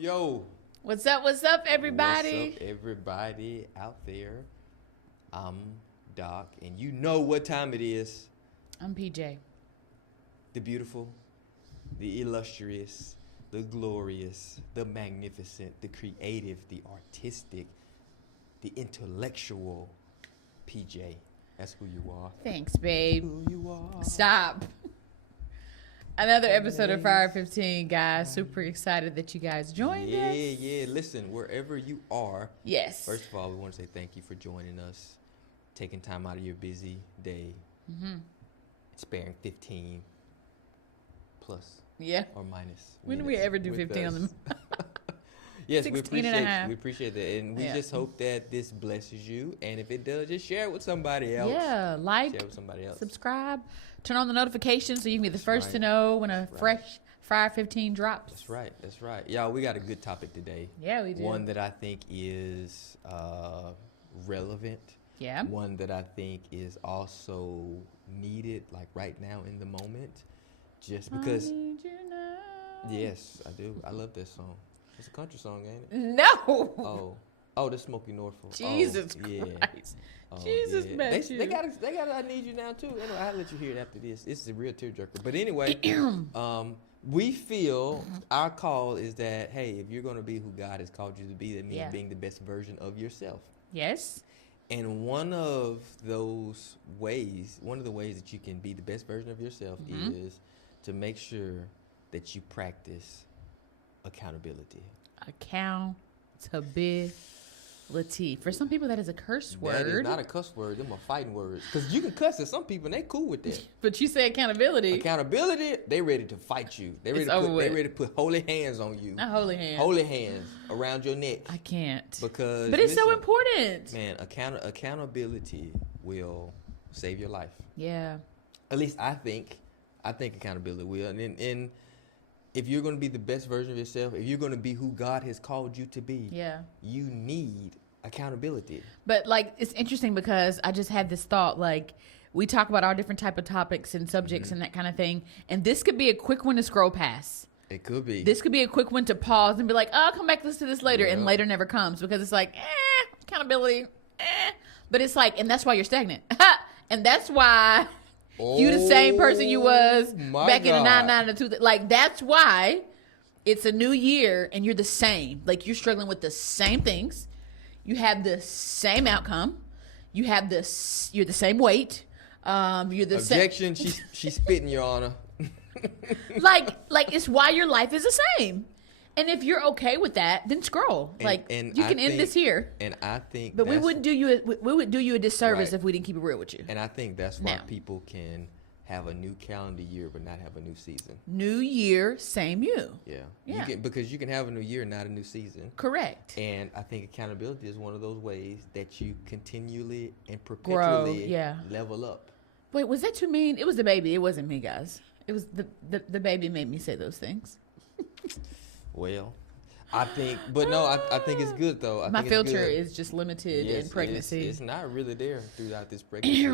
Yo. What's up, everybody? What's up, everybody out there? I'm Doc, and you know what time it is. I'm PJ. The beautiful, the illustrious, the glorious, the magnificent, the creative, the artistic, the intellectual PJ. That's who you are. Thanks, babe. Who you are. Stop. Another episode of FIRE15, guys. Super excited that you guys joined us. Yeah. Listen, wherever you are. Yes. First of all, we want to say thank you for joining us, taking time out of your busy day, sparing 15 plus. Yeah. Or minus. When do we ever do 15 on them? Yes, 16 and a half. We appreciate that. And we just hope that this blesses you. And if it does, just share it with somebody else. Yeah, like, share it with somebody else. Subscribe, turn on the notifications so you can be the first to know when a fresh FIRE15 drops. That's right. Y'all, we got a good topic today. Yeah, we do. One that I think is relevant. Yeah. One that I think is also needed, like right now in the moment. Just because. I need you now. Yes, I do. I love that song. It's a country song, ain't it? No. Oh, the Smokey Norfolk. Jesus Christ. Jesus, man. They got I Need You Now, too. Anyway, I'll let you hear it after this. This is a real tearjerker. But anyway, we feel our call is that, hey, if you're going to be who God has called you to be, that means being the best version of yourself. Yes. And one of the ways that you can be the best version of yourself is to make sure that you practice accountability. Accountability. For some people, that is a curse word. That is not a cuss word. Them are fighting words. Because you can cuss at some people, and they cool with that. But you say accountability. Accountability, they ready to fight you. They ready to put holy hands on you. Not holy hands. Holy hands around your neck. I can't. But it's so important. Man, accountability will save your life. Yeah. At least I think accountability will. And if you're going to be the best version of yourself, if you're going to be who God has called you to be, you need accountability. But like, it's interesting because I just had this thought, like, we talk about all different type of topics and subjects and that kind of thing. And this could be a quick one to scroll past. It could be. This could be a quick one to pause and be like, oh, I'll come back to this later. And later never comes because it's like, accountability. But it's like, and that's why you're stagnant. And that's why you the same person you was back in the 99 and the 2000. Like, that's why it's a new year and you're the same. Like, you're struggling with the same things. You have the same outcome. You're the same weight. You're the Objection, she's spitting, Your Honor. like it's why your life is the same. And if you're okay with that, then scroll. And you can end this here. And I think But we would do you a disservice if we didn't keep it real with you. And I think that's why people can have a new calendar year but not have a new season. New year, same you. Yeah. Because you can have a new year and not a new season. Correct. And I think accountability is one of those ways that you continually and perpetually level up. Wait, was that too mean? It was the baby. It wasn't me, guys. It was the baby made me say those things. Well, I think it's good though. My filter is just limited in pregnancy. It's not really there throughout this pregnancy.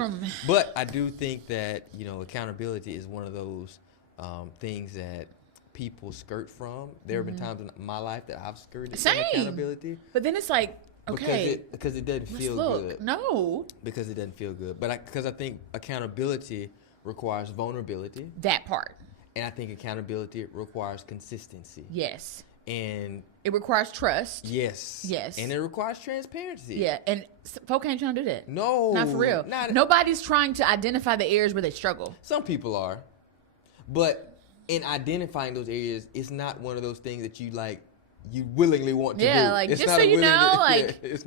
But I do think that, accountability is one of those things that people skirt from. There have been times in my life that I've skirted from accountability. But then it's like, okay. Because it doesn't feel good. No. Because it doesn't feel good. But because I think accountability requires vulnerability. That part. And I think accountability requires consistency. Yes. And it requires trust. Yes. And it requires transparency. Yeah. And folk ain't trying to do that. No. Not for real. Nobody's trying to identify the areas where they struggle. Some people are. But in identifying those areas, it's not one of those things that you willingly want to do. Yeah, like, it's just so you know,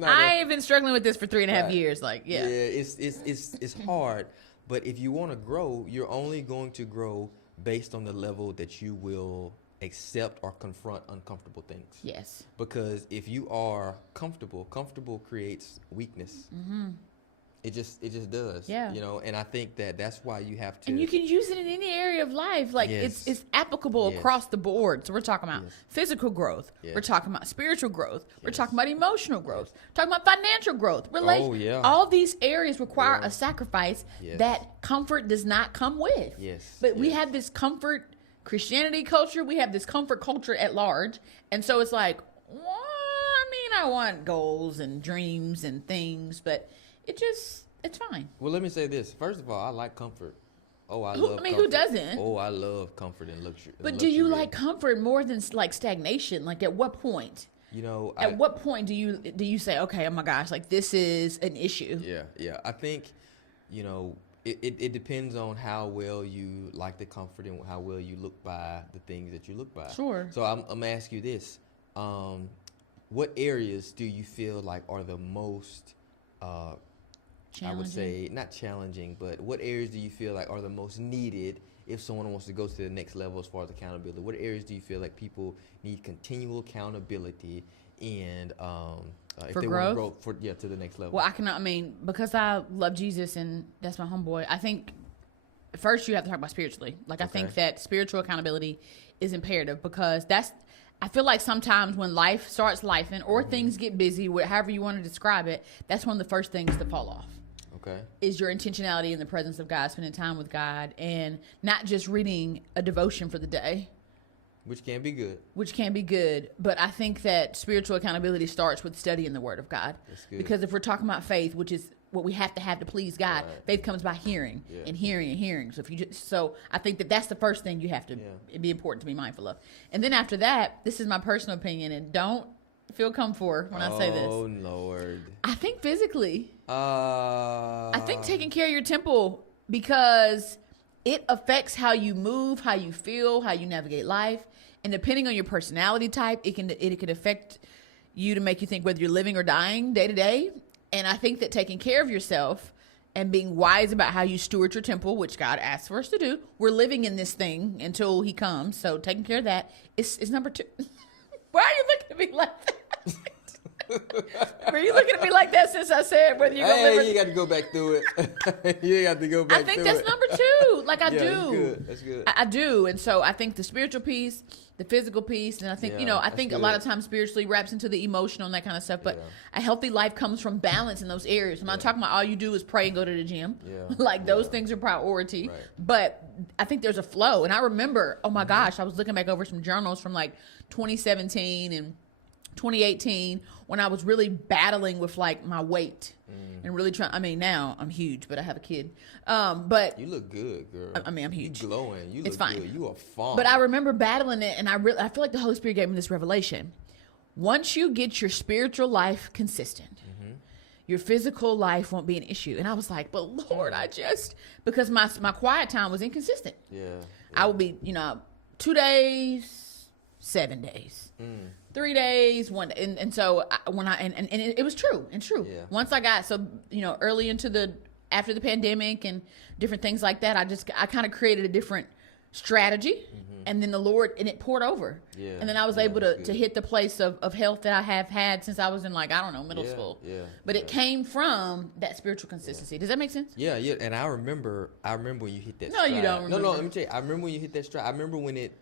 I've been struggling with this for 3.5 years. Like, Yeah, it's hard. But if you want to grow, you're only going to grow based on the level that you will accept or confront uncomfortable things. Yes. Because if you are comfortable creates weakness. It just does. Yeah. And I think that's why you have to. And you can use it in any area of life. Like, it's applicable across the board. So we're talking about physical growth. We're talking about spiritual growth. We're talking about emotional growth. Talking about financial growth. All these areas require a sacrifice that comfort does not come with. Yes. But we have this comfort Christianity culture, we have this comfort culture at large. And so it's like, well, I mean, I want goals and dreams and things, but it's fine. Well, let me say this. First of all, I like comfort. Oh, I love comfort. Who doesn't? Oh, I love comfort and luxury. But do you like comfort more than like stagnation? Like at what point? You know, at what point do you say, okay, oh my gosh, like this is an issue? Yeah. I think, you know, it depends on how well you like the comfort and how well you look by the things that you look by. Sure. So I'm gonna ask you this: what areas do you feel like are the most I would say not challenging, but what areas do you feel like are the most needed if someone wants to go to the next level as far as accountability? What areas do you feel like people need continual accountability and if for they growth? want to grow to the next level? Well, because I love Jesus and that's my homeboy, I think first you have to talk about spiritually. Like, I think that spiritual accountability is imperative because I feel like sometimes when life starts lifing or things get busy, however you want to describe it, that's one of the first things to fall off. Okay. Is your intentionality in the presence of God, spending time with God, and not just reading a devotion for the day. Which can be good. But I think that spiritual accountability starts with studying the Word of God. That's good. Because if we're talking about faith, which is what we have to please God, faith comes by hearing and hearing and hearing. So I think that's the first thing you have to be important to be mindful of. And then after that, this is my personal opinion, and don't feel come for when I say this. Oh Lord. I think physically. I think taking care of your temple, because it affects how you move, how you feel, how you navigate life. And depending on your personality type, it can affect you to make you think whether you're living or dying day to day. And I think that taking care of yourself and being wise about how you steward your temple, which God asks for us to do, we're living in this thing until he comes. So taking care of that is number 2. Why are you looking at me like that? Were you looking at me like that since I said whether you're going to live or... you got to go back through it. You got to go back through it. I think that's number 2. Like, I do. That's good. I do. And so I think the spiritual piece, the physical piece, and I think, I think a lot of times spiritually wraps into the emotional and that kind of stuff. But a healthy life comes from balance in those areas. I'm not talking about all you do is pray and go to the gym. Like, those things are priority. Right. But I think there's a flow. And I remember, oh my gosh, I was looking back over some journals from like 2017 and 2018 when I was really battling with like my weight and really trying. I mean, now I'm huge, but I have a kid. But you look good, girl. I mean, I'm huge. You glowing. You it's look fine. Good. You are fun. But I remember battling it, and I feel like the Holy Spirit gave me this revelation. Once you get your spiritual life consistent, your physical life won't be an issue. And I was like, but Lord, because my quiet time was inconsistent. I would be, 2 days, 7 days. 3 days, 1 day. And so it was true. Yeah. Once I got, early after the pandemic and different things like that, I kind of created a different strategy, and then the Lord, and it poured over. Yeah. And then I was able to hit the place of health that I have had since I was in middle school. Yeah. But it came from that spiritual consistency. Does that make sense? Yeah. And I remember when you hit that stride. No, you don't remember. No, let me tell you. I remember when you hit that stride. I remember when it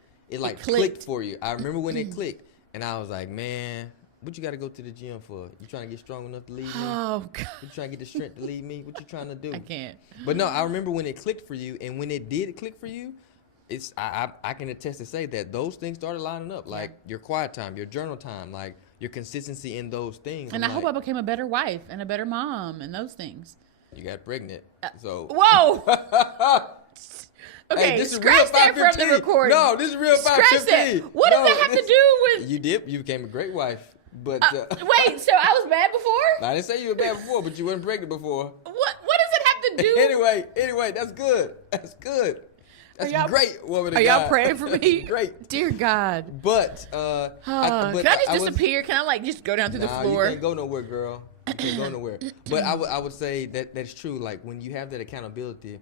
clicked for you. I remember when it clicked. And I was like, man, what you got to go to the gym for? You trying to get strong enough to lead me? Oh, God. You trying to get the strength to lead me? What you trying to do? I can't. But no, I remember when it clicked for you. And when it did click for you, I can attest to say that those things started lining up. Like your quiet time, your journal time, like your consistency in those things. And I hope I became a better wife and a better mom and those things. You got pregnant. So. Whoa! Okay, hey, this scratch is real that from the recording. No, this is real 515. What does that have to do with... You became a great wife, but... wait, so I was bad before? I didn't say you were bad before, but you weren't pregnant before. What does it have to do... Anyway, that's good. That's great, woman of God. Are y'all praying for me? Great. Dear God. But, can I just disappear? Can I just go down through the floor? You can't go nowhere, girl. You can't go nowhere. But I would say that's true. Like, when you have that accountability...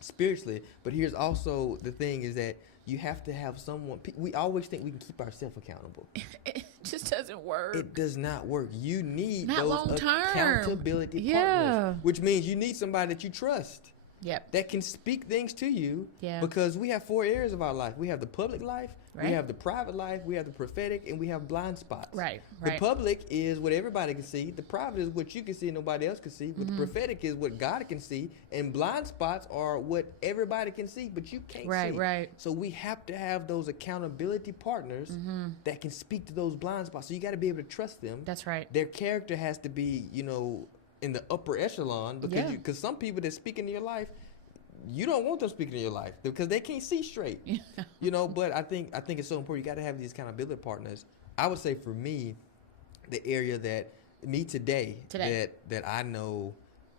spiritually, but here's also the thing is that you have to have someone. We always think we can keep ourselves accountable. It just doesn't work. It does not work. You need not those accountability partners, which means you need somebody that you trust. Yep. That can speak things to you. Yeah. Because we have 4 areas of our life. We have the public life, We have the private life, we have the prophetic, and we have blind spots. Right. The public is what everybody can see. The private is what you can see and nobody else can see. But the prophetic is what God can see. And blind spots are what everybody can see, but you can't see. Right. So we have to have those accountability partners that can speak to those blind spots. So you got to be able to trust them. That's right. Their character has to be, in the upper echelon, because some people that speak into your life, you don't want them speaking in your life because they can't see straight. But I think it's so important. You got to have these accountability partners. I would say for me, the area that today. that I know,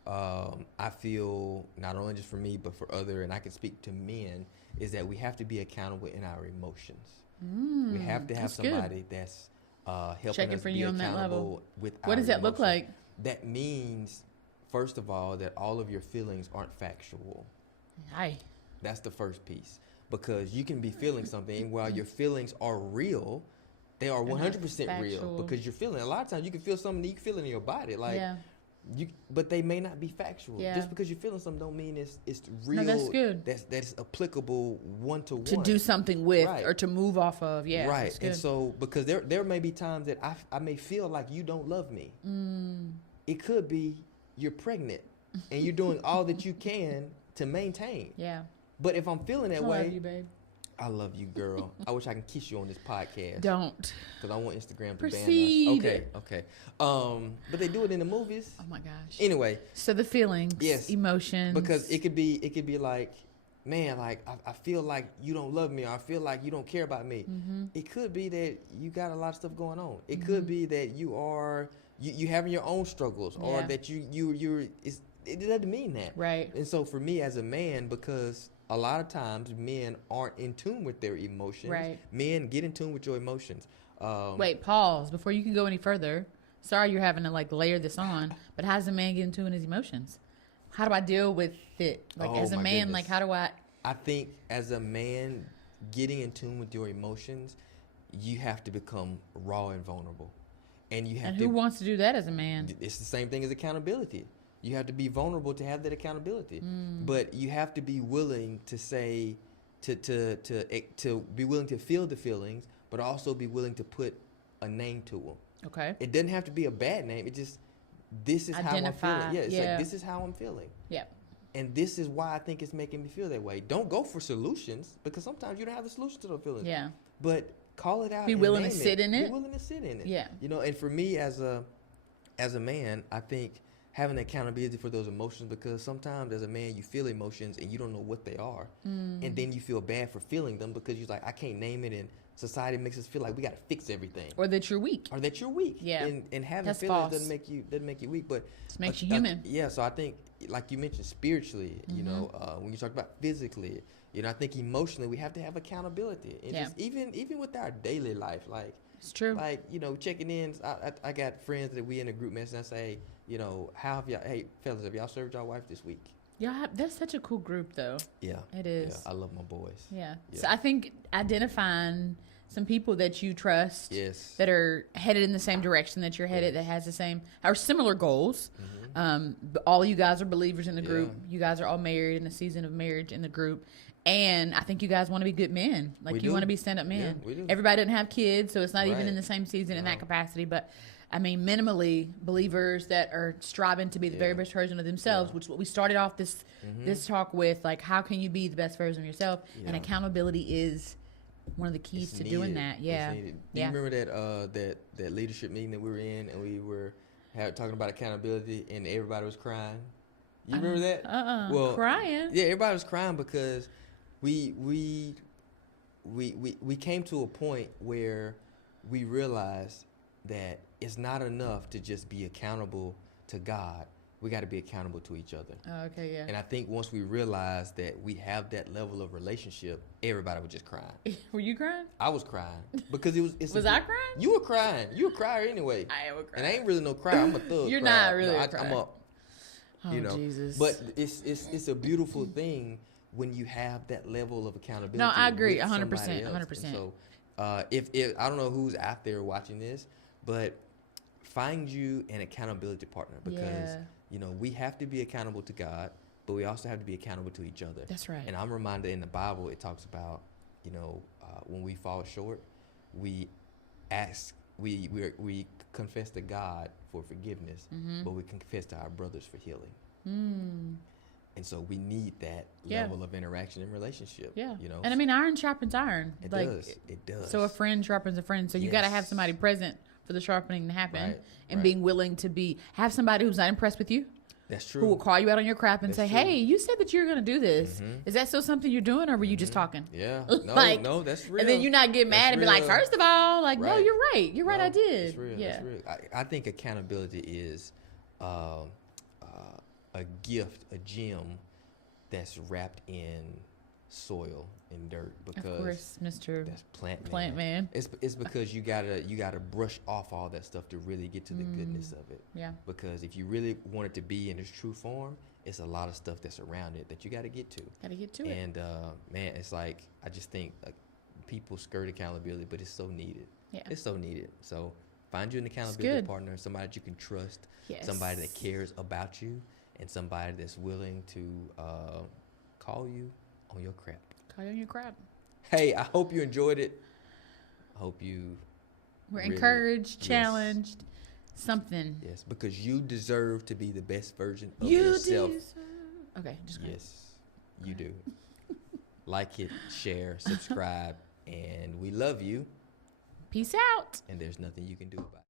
I feel not only just for me but for other, and I can speak to men, is that we have to be accountable in our emotions. We have to have somebody that's helping checking us for be you on that accountable level. with What our does that look emotions. like? That means, first of all, that all of your feelings aren't factual. Aye. That's the first piece. Because you can be feeling something, while your feelings are real, they are 100% real. Because you're feeling. A lot of times you can feel something that you can feel in your body. But they may not be factual. Yeah. Just because you're feeling something don't mean it's real. No, that's good. That's applicable one-to-one. To do something with or to move off of. Yeah. Right. And so, because there may be times that I may feel like you don't love me. It could be you're pregnant and you're doing all that you can to maintain. Yeah. But if I'm feeling that way, I love you, babe. I love you, girl. I wish I can kiss you on this podcast. Don't. Because I want Instagram to Proceed. ban us. Okay. But they do it in the movies. Oh my gosh. Anyway. So the feelings, yes, emotions. Because it could be like, man, like I feel like you don't love me, or I feel like you don't care about me. It could be that you got a lot of stuff going on. It could be that you having your own struggles, or that it doesn't mean that. Right. And so for me as a man, because a lot of times men aren't in tune with their emotions. Right. Men, get in tune with your emotions. Wait, pause before you can go any further. Sorry you're having to layer this on, but how does a man get in tune with his emotions? How do I deal with it? As a man, goodness. how do I? I think as a man, getting in tune with your emotions, you have to become raw and vulnerable. And you have and who wants to do that as a man? It's the same thing as accountability. You have to be vulnerable to have that accountability. But you have to be willing to say, to be willing to feel the feelings, but also be willing to put a name to them. Okay. It doesn't have to be a bad name. It just, this is Identify. how I'm feeling. Yeah, it's like, this is how I'm feeling. Yeah. And this is why I think it's making me feel that way. Don't go for solutions, because sometimes you don't have the solution to those feelings. Yeah. But call it out. Be willing to sit in it. Be willing to sit in it. Yeah. And for me as a man, I think having accountability for those emotions, because sometimes as a man you feel emotions and you don't know what they are, and then you feel bad for feeling them because you're like, I can't name it, and society makes us feel like we got to fix everything, or that you're weak, Yeah. And having That's feelings false. doesn't make you weak, but it makes you human. So I think, like you mentioned, spiritually, when you talk about physically, I think emotionally we have to have accountability, and just even with our daily life, like it's true. Like, checking in. I got friends that we in a group message, and I say, how have y'all, hey, fellas, have y'all served y'all wife this week? Yeah, that's such a cool group, though. Yeah. It is. Yeah, I love my boys. Yeah. So I think identifying some people that you trust that are headed in the same direction that you're headed, that has the same or similar goals. All of you guys are believers in the group. You guys are all married in a season of marriage in the group. And I think you guys want to be good men. Like, you want to be stand-up men. Yeah, we do. Everybody doesn't have kids, so it's not even in the same season in that capacity. But, I mean, minimally, believers that are striving to be the very best version of themselves, which is what we started off this talk with. Like, how can you be the best version of yourself? And accountability is one of the keys to doing that. Yeah. Do you remember that leadership meeting that we were in, and we were talking about accountability, and everybody was crying? You remember that? Well, crying? Yeah, everybody was crying because we came to a point where we realized that it's not enough to just be accountable to God. We got to be accountable to each other. Oh, okay, yeah. And I think once we realized that we have that level of relationship, everybody was just crying. Were you crying? I was crying because it was. Was I crying? You were crying. You a crier anyway. I am a crier. And I ain't really no crier. I'm a thug. You're crier. not really no, a crier. I'm up. Oh, Jesus. But it's a beautiful thing when you have that level of accountability. No, I agree, 100%. 100%. So, if I don't know who's out there watching this, but find you an accountability partner, because we have to be accountable to God, but we also have to be accountable to each other. That's right. And I'm reminded in the Bible it talks about when we fall short, we we confess to God for forgiveness, but we confess to our brothers for healing. And so we need that level of interaction and relationship. Yeah. And I mean, iron sharpens iron. It does. It does. So a friend sharpens a friend. So you got to have somebody present for the sharpening to happen, and being willing to have somebody who's not impressed with you. That's true. Who will call you out on your crap and say, "Hey, you said that you're going to do this. Is that still something you're doing, or were you just talking?" Yeah. No, that's real. And then you not get mad and be like, first of all, like, no, you're right. You're right. I did. That's real. Yeah. That's real. I think accountability is a gift, a gem that's wrapped in soil and dirt, because of course, Mr. That's Plant Man. It's because you gotta brush off all that stuff to really get to the goodness of it. Yeah. Because if you really want it to be in its true form, it's a lot of stuff that's around it that you got to get to. And man, it's like, I just think people skirt accountability, but it's so needed. Yeah. It's so needed. So find you an accountability partner, somebody that you can trust, somebody that cares about you, and somebody that's willing to call you on your crap. Hey, I hope you enjoyed it. I hope you were encouraged, challenged, something. Yes, because you deserve to be the best version of yourself. Okay, just go. Yes, you do. Like it, share, subscribe, and we love you. Peace out. And there's nothing you can do about it.